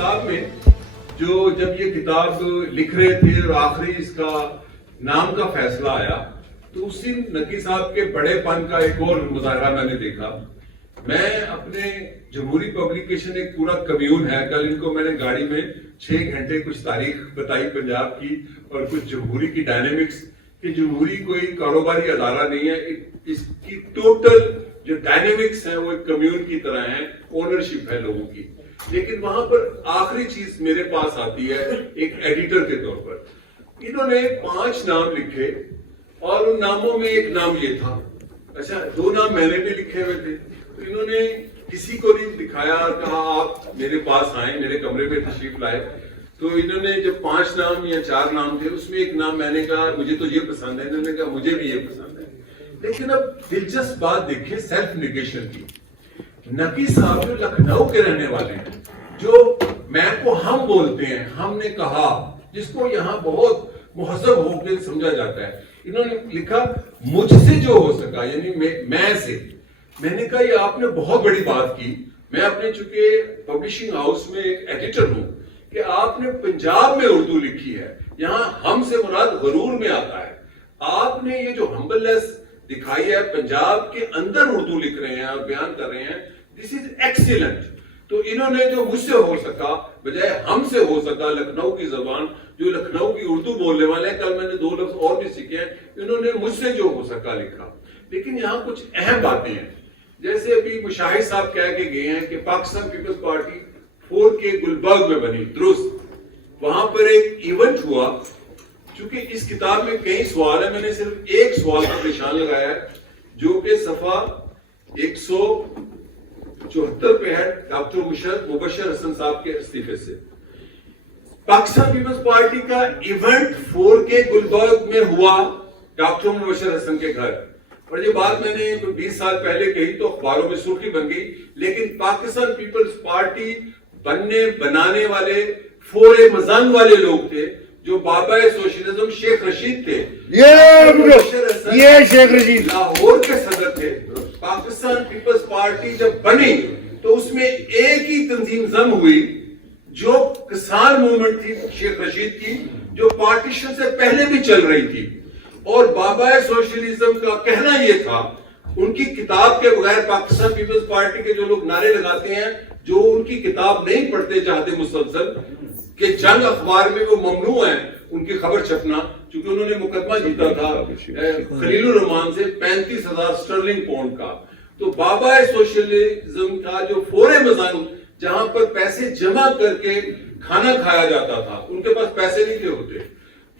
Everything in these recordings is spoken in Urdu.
کتاب میں جو جب یہ کتاب لکھ رہے تھے اور آخری اس کا نام کا فیصلہ آیا تو اسی نقی صاحب کے بڑے پن کا ایک اور مظاہرہ میں نے دیکھا. میں اپنے جمہوری پبلیکیشن ایک پورا کمیون ہے, کل ان کو میں نے گاڑی میں 6 گھنٹے کچھ تاریخ بتائی پنجاب کی اور کچھ جمہوری کی ڈائنامکس, کہ جمہوری کوئی کاروباری ادارہ نہیں ہے, اس کی ٹوٹل جو ڈائنامکس ہیں وہ ایک کمیون کی طرح ہیں, اونرشپ ہے لوگوں کی. لیکن وہاں پر آخری چیز میرے پاس آتی ہے ایک ایڈیٹر کے طور پر. انہوں نے 5 نام لکھے اور ان ناموں میں ایک نام یہ تھا. اچھا 2 نام میں نے بھی لکھے ہوئے تھے, تو انہوں نے کسی کو نہیں دکھایا اور کہا آپ میرے پاس آئیں, میرے کمرے میں تشریف لائے. تو انہوں نے جب 5 نام یا 4 نام تھے اس میں ایک نام میں نے کہا مجھے تو یہ پسند ہے, انہوں نے کہا مجھے بھی یہ پسند ہے. لیکن اب دلچسپ بات دیکھیں سیلف نیگیشن کی. نقی صاحب جو لکھنؤ کے رہنے والے ہیں, جو میں کو ہم بولتے ہیں, ہم نے کہا, جس کو یہاں بہت مہذب ہو کے سمجھا جاتا ہے, انہوں نے لکھا مجھ سے جو ہو سکا, یعنی میں سے. میں نے کہا یہ آپ نے بہت بڑی بات کی. میں اپنے چونکہ پبلشنگ ہاؤس میں ایک ایڈیٹر ہوں کہ آپ نے پنجاب میں اردو لکھی ہے, یہاں ہم سے مراد غرور میں آتا ہے. آپ نے یہ جو ہمبلنس دکھائی ہے, پنجاب کے اندر اردو لکھ رہے ہیں اور بیان کر رہے ہیں, دس از ایکسیلنٹ. تو انہوں نے جو مجھ سے ہو سکا بجائے ہم سے ہو سکا, لکھنؤ کی زبان جو لکھنؤ کی اردو بولنے والے ہیں, کل میں نے 2 لفظ اور بھی سیکھے ہیں, انہوں نے مجھ سے جو ہو سکا لکھا. لیکن یہاں کچھ اہم باتیں ہیں, جیسے ابھی مشاہد صاحب کہہ کے گئے ہیں کہ پاکستان پیپلز پارٹی 4 کے گلبرگ میں بنی, درست. وہاں پر ایک ایونٹ ہوا. چونکہ اس کتاب میں کئی سوال ہیں, میں نے صرف ایک سوال کا نشان لگایا ہے جو کہ صفحہ 174 پہ ہے, ڈاکٹر مبشر حسن صاحب کے استعفے سے. پاکستان پیپلز پارٹی کا ایونٹ 4 کے گلبرگ میں ہوا ڈاکٹر مبشر حسن کے گھر. اور یہ بات میں نے 20 سال پہلے کہی تو اخباروں میں سرخی بن گئی, لیکن پاکستان پیپلز پارٹی بنانے والے 4 مزن والے لوگ تھے جو بابا سوشلزم شیخ رشید تھے. یہ شیخ رشید لاہور کے صدر تھے. پاکستان پیپلز پارٹی جب بنی تو اس میں ایک ہی تنظیم ضم ہوئی جو کسان موومنٹ تھی شیخ رشید کی, جو پارٹیشن سے پہلے بھی چل رہی تھی. اور بابا سوشلزم کا کہنا یہ تھا, ان کی کتاب کے بغیر پاکستان پیپلز پارٹی کے جو لوگ نعرے لگاتے ہیں, جو ان کی کتاب نہیں پڑھتے چاہتے مسلسل, کہ جنگ اخبار میں وہ ممنوع ہے ان کی خبر چھپنا, چونکہ انہوں نے مقدمہ جیتا تھا خلیل الرحمان سے 35,000 اسٹرلنگ پاؤنڈ کا. تو بابا سوشلزم کا جو 4 مزان جہاں پر پیسے جمع کر کے کھانا کھایا جاتا تھا, ان کے پاس پیسے نہیں تھے ہوتے.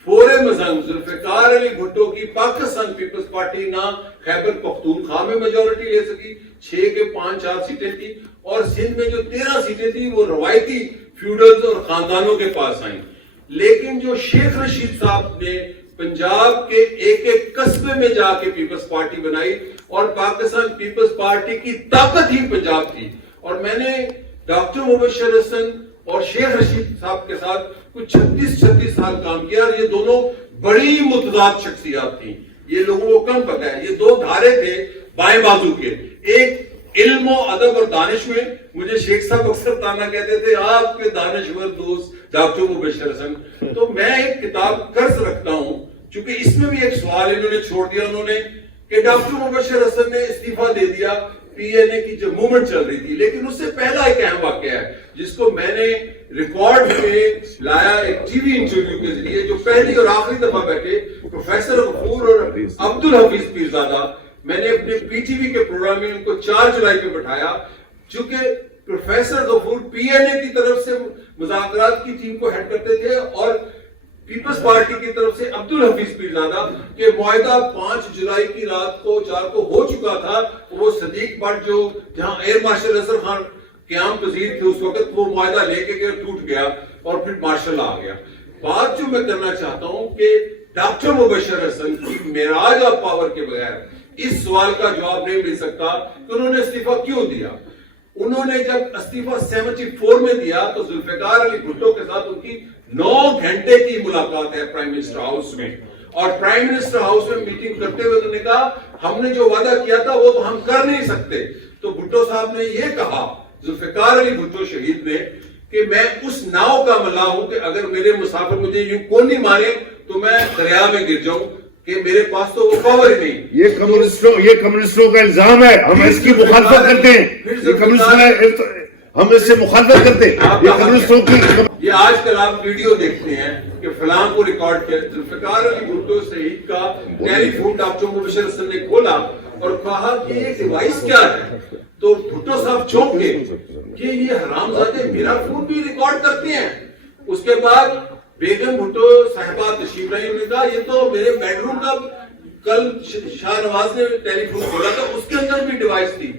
4 مزان ذوالفقار علی بھٹو کی پاکستان پیپلز پارٹی نہ خیبر پختونخوا میں میجورٹی لے سکی, 6 کے 5-4 سیٹیں تھی, اور سندھ میں جو 13 سیٹیں تھی وہ روایتی فیوڈلز اور خاندانوں کے پاس آئیں. لیکن جو شیخ رشید صاحب نے پنجاب کے ایک قصبے میں جا کے پیپلز پارٹی بنائی, اور پاکستان پیپلز پارٹی کی طاقت ہی پنجاب تھی. اور میں نے ڈاکٹر مبشر حسن اور شیخ رشید صاحب کے ساتھ کچھ 36 سال کام کیا, اور یہ دونوں بڑی متضاد شخصیات تھیں. یہ لوگوں کو کم پتہ ہے, یہ 2 دھارے تھے بائیں بازو کے. ایک علم و ادب اور دانش میں مجھے شیخ صاحب اکثر تانا کہتے تھے آپ کے دانشور دوست ڈاکٹر مبشر حسن. تو میں ایک کتاب قرض رکھتا ہوں, چونکہ اس میں بھی ایک سوال انہوں نے چھوڑ دیا, انہوں نے کہ ڈاکٹر مبشر حسن نے استعفیٰ دے دیا PNA کی جو موومنٹ چل رہی تھی. لیکن اس سے پہلا ایک اہم واقعہ ہے جس کو میں نے ریکارڈ میں لایا ایک ٹی وی انٹرویو کے ذریعے, جو پہلی اور آخری دفعہ بیٹھے پروفیسر غفور اور عبدالحفیظ پیرزادہ. میں نے اپنے PTV کے پروگرام میں ان کو 4 جولائی کو بٹھایا, چونکہ پروفیسر غفور PNA کی طرف سے مذاکرات کی ٹیم کو ہیڈ کرتے تھے, اور پیپلز پارٹی کی طرف سے عبدالحفیظ پیرزادہ کے معاہدہ 5 جولائی کی رات کو 4 کو ہو چکا تھا. وہ صدیق بٹ جو جہاں ایئر مارشل اظہر خان قیام پذیر تھے اس وقت, وہ معاہدہ لے کے ٹوٹ گیا اور پھر مارشل آ گیا. بات جو میں کرنا چاہتا ہوں کہ ڈاکٹر مبشر حسن کی معراج آف پاور کے بغیر اس سوال کا جواب نہیں مل سکتا کہ انہوں نے استعفیٰ کیوں دیا. انہوں نے جب استعفیٰ 74 میں دیا تو ذوالفقار علی بھٹو کے ساتھ ان کی 9 گھنٹے کی ملاقات ہے پرائم منسٹر ہاؤس میں, اور پرائم منسٹر ہاؤس میں میٹنگ کرتے ہوئے انہوں نے کہا ہم نے جو وعدہ کیا تھا وہ تو ہم کر نہیں سکتے. تو بھٹو صاحب نے یہ کہا, ذوالفقار علی بھٹو شہید نے, کہ میں اس ناؤ کا ملا ہوں کہ اگر میرے مسافر مجھے یوں کونی مارے تو میں دریا میں گر جاؤں، کہ میرے پاس تو وہ پاور ہی نہیں. یہ کمیونسٹوں کا الزام ہے، ہم اس کی مخالفت کرتے ہیں. یہ کمیونسٹ ہم اس سے مخالفت کرتے ہیں. یہ کمیونسٹوں کی یہ آج کل آپ ویڈیو دیکھتے ہیں کہ فلاں کو ریکارڈ کیا. ذوالفقار علی بھٹو شہید کا ٹیلی فون ڈاکٹر مبشر حسن نے کھولا اور کہا کہ یہ ڈیوائس کیا ہے، تو بھٹو صاحب چونک کے کہ یہ حرامزادے میرا فون بھی ریکارڈ کرتے ہیں. اس کے بعد بیگم بھٹو صاحبہ تشریف لائی، انہوں نے کہا یہ تو میرے بیڈ روم کا کل شاہ نواز نے ٹیلی فون کھولا تھا، اس کے اندر بھی ڈیوائس تھی.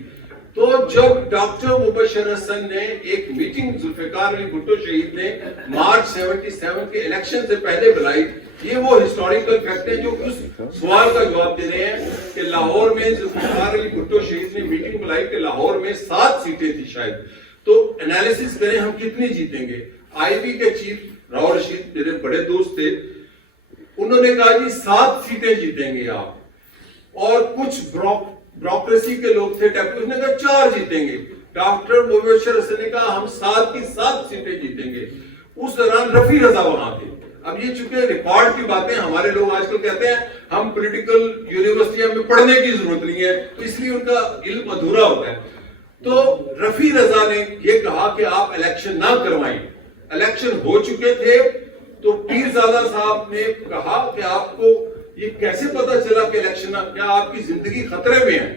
تو جب ڈاکٹر مبشر حسن نے ایک میٹنگ ذوالفقار علی بھٹو شہید نے مارچ 77 کے الیکشن سے پہلے بلائی، یہ وہ ہسٹوریکل فیکٹ ہے جو اس سوال کا جواب دے رہے ہیں کہ لاہور میں ذوالفقار علی بھٹو شہید نے میٹنگ بلائی کہ لاہور میں 7 سیٹیں تھی شاید، تو انالیسس کریں ہم کتنی جیتیں گے. آئی بی کے چیف راؤ رشید میرے بڑے دوست تھے، انہوں نے کہا جی 7 سیٹیں جیتیں گے آپ، اور کچھ بیوروکریسی کے لوگ تھے ڈیپٹی، نے کہا 4 جیتیں گے. ڈاکٹر مبشر حسن نے کہا ہم 7 کی 7 سیٹیں جیتیں گے. اس دوران رفیع رضا وہاں تھے. اب یہ چونکہ ریکارڈ کی باتیں ہمارے لوگ آج کل کہتے ہیں ہم پولیٹیکل یونیورسٹیاں میں پڑھنے کی ضرورت نہیں ہے، تو اس لیے ان کا علم ادھورا ہوتا ہے. تو رفیع رضا نے یہ کہا کہ آپ الیکشن نہ کروائیں. الیکشن ہو چکے تھے تو پیرزادہ صاحب نے کہا کہ آپ کو یہ کیسے پتا چلا کہ الیکشن کیا آپ کی زندگی خطرے میں ہے.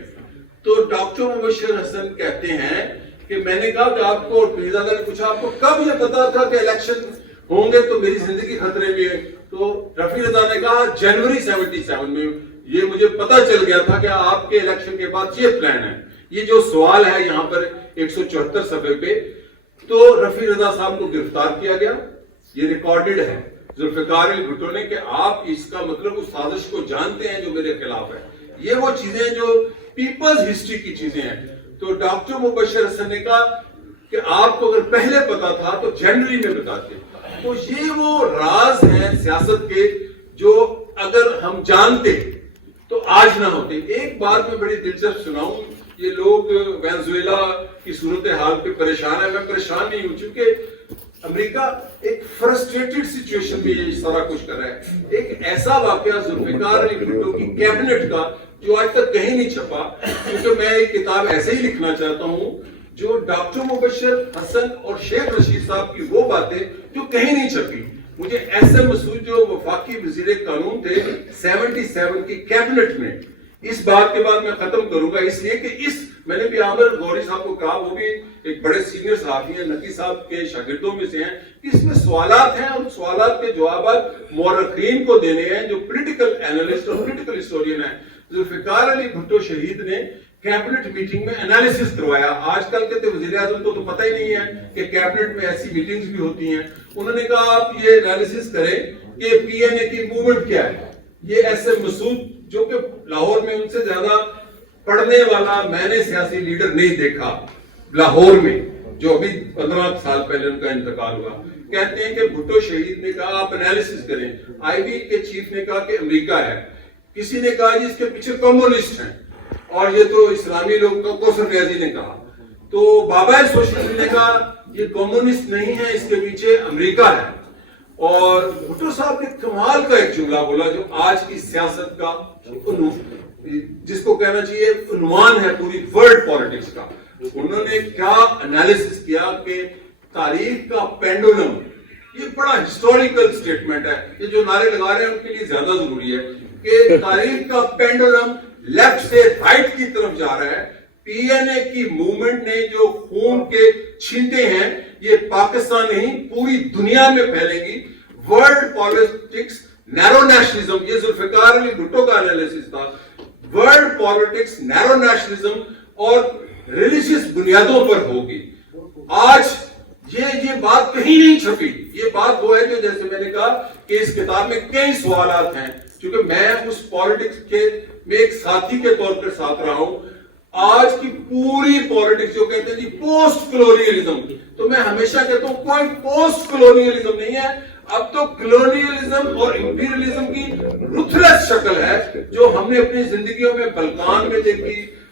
تو ڈاکٹر مبشر حسن کہتے ہیں کہ میں نے کہا کہ آپ کو، اور پیرزادہ نے پوچھا آپ کو کب یہ پتا تھا کہ الیکشن ہوں گے تو میری زندگی خطرے میں ہے. تو رفیع رضا نے کہا جنوری 77 میں یہ مجھے پتا چل گیا تھا کہ آپ کے الیکشن کے بعد یہ پلان ہے. یہ جو سوال ہے یہاں پر 174 صفحے پہ، تو رفیع رضا صاحب کو گرفتار کیا گیا. یہ ریکارڈڈ ہے ذوالفقار علی بھٹو نے کہ آپ اس کا مطلب اس سازش کو جانتے ہیں جو میرے خلاف ہے. یہ وہ چیزیں جو پیپلز ہسٹری کی چیزیں ہیں. تو ڈاکٹر مبشر حسن نے کہا کہ آپ کو اگر پہلے پتا تھا تو جنوری میں بتاتے. تو یہ وہ راز ہیں سیاست کے جو اگر ہم جانتے تو آج نہ ہوتے. ایک بات میں بڑی دلچسپ سناؤں. یہ لوگ وینزویلا کی صورتحال پہ پریشان ہیں، میں پریشان نہیں ہوں، چونکہ امریکہ ایک فرسٹریٹڈ سچویشن میں یہ سارا کچھ کر رہا ہے. ایک ایسا واقعہ ذوالفقار علی بھٹو کی کیبنٹ کا جو آج تک کہیں نہیں چھپا، کیونکہ میں ایک کتاب ایسے ہی لکھنا چاہتا ہوں جو ڈاکٹر مبشر حسن اور شیخ رشید صاحب کی وہ باتیں جو کہیں نہیں چھپی. مجھے ایس ایم مسعود جو وفاقی وزیر قانون تھے 77 کی کیبنٹ میں، اس بات کے بعد میں ختم کروں گا اس لیے کہ میں نے بھی عامر غوری صاحب کو کہا، وہ بھی ایک بڑے سینئر صحافی ہیں، نقی صاحب کے شاگردوں میں سے ہیں، کہ اس میں سوالات ہیں اور سوالات کے جوابات مورخین کو دینے ہیں جو پولیٹیکل اینالسٹ اور پولیٹیکل ہسٹورین ہیں. ذوالفقار علی بھٹو شہید نے کیبنٹ میٹنگ میں انالیسس کروایا. آج کل کے وزیر اعظم کو تو پتہ ہی نہیں ہے کہ کیبنٹ میں ایسی میٹنگز بھی ہوتی ہیں. انہوں نے کہا آپ یہ انالیسس کریں کہ پی این اے کی موومنٹ کیا ہے. یہ ایس ایم مسعود جو کہ لاہور میں ان سے زیادہ پڑھنے والا میں نے سیاسی لیڈر نہیں دیکھا لاہور میں، جو ابھی 15 سال پہلے ان کا انتقال ہوا، کہتے ہیں کہ بھٹو شہید نے کہا آپ انالیسس کریں. آئی بی کے چیف نے کہا کہ امریکہ ہے، کسی نے کہا جی اس کے پیچھے کمیونسٹ ہیں، اور یہ تو اسلامی لوگ کا کوثر ریاضی نے کہا. تو بابا سوشلزم نے کہا یہ کمیونسٹ نہیں ہے، اس کے پیچھے امریکہ ہے. اور بھٹو صاحب نے کمال کا ایک جملہ بولا جو آج کی سیاست کا جس کو کہنا چاہیے عنوان ہے پوری ورلڈ پالیٹکس کا. انہوں نے کیا انالیسس کیا کہ تاریخ کا پینڈولم، یہ بڑا ہسٹوریکل سٹیٹمنٹ ہے، یہ جو نعرے لگا رہے ہیں ان کے لیے زیادہ ضروری ہے کہ تاریخ کا پینڈولم لیفٹ سے رائٹ کی طرف جا رہا ہے. پی این اے کی موومنٹ نے جو خون کے چھینٹے ہیں یہ پاکستان نہیں پوری دنیا میں پھیلیں گی. ورلڈ پالیٹکس نیرو نیشنلزم، یہ ذوالفقار علی بھٹو کا انالیسس تھا. ورلڈ پالیٹکس نیرو نیشنلزم اور ریلیجیس بنیادوں پر ہوگی. آج یہ بات کہیں نہیں چھپی. یہ بات وہ ہے جو جیسے میں نے کہا کہ اس کتاب میں کئی سوالات ہیں، چونکہ میں اس پالیٹکس کے میں ایک ساتھی کے طور پر ساتھ رہا ہوں. آج کی پوری پالیٹکس جو کہتے ہیں جی پوسٹ کلونیلزم، تو میں ہمیشہ کہتا ہوں کوئی پوسٹ کلونیلزم نہیں ہے. اب تو کلونیلزم اور امپیریلزم کی رuthless شکل ہے جو ہم نے اپنی زندگیوں میں بلکان میں دیکھی،